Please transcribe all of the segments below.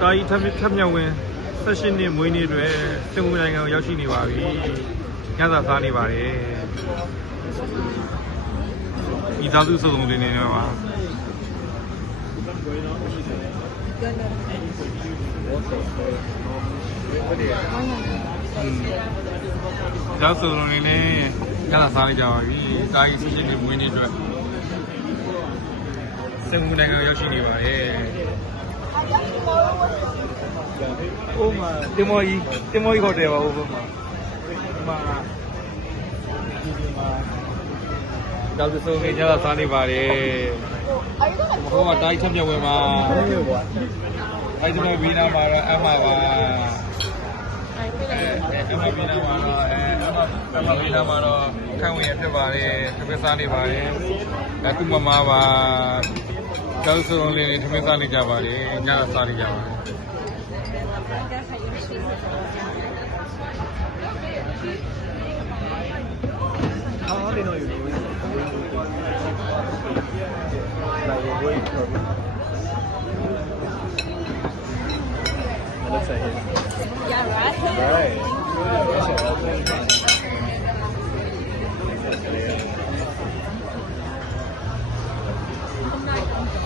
တာကြီးထပ်မြောက်ဝင်18နှစ်မွေးနေ့တွေစင်ကာပူနိုင်ငံကိုရောက်ရှိနေပါပြီညစာစားနေပါတယ်ဒီသားစုစုံလေးနေနေပါကျောက်စုံလေးနဲ့ညစာစားနေကြပါပြီတာကြီး18နှစ်မွေးနေ့တွေစင်ကာပူနိုင်ငံကိုရောက်ရှိနေပါတယ်အိုးမှာတင်မော်ကြီးဟိုတယ်ပါဦးဘုမှာဒီမှာကျောက်စုံလေးညစာစားနေပါတယ်ဟိုမှာတာကြီးထပ်မြောက်ဝင်ပါအဲဒီမှာဝီနာမှာတော့အမပါအမဝီနာမှာတော့အမဝီနာမှာတော့ခံဝင်ရဖြစ်ပါတယ်ထမင်းစားနေပါတယ်သူမမပါကျောက်စုံလေးထမင်းစားနေကြပါတယ်ညစာစားနေကြပါတယ်How do you know you know? Like we're going from. It looks like it. Yeah, right. Right.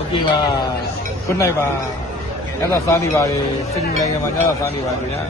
Okay, ba. Good night, ba. Nhớ là sáng đi vào thì xin ngày mà nhớ là sáng đi vào thì nhá.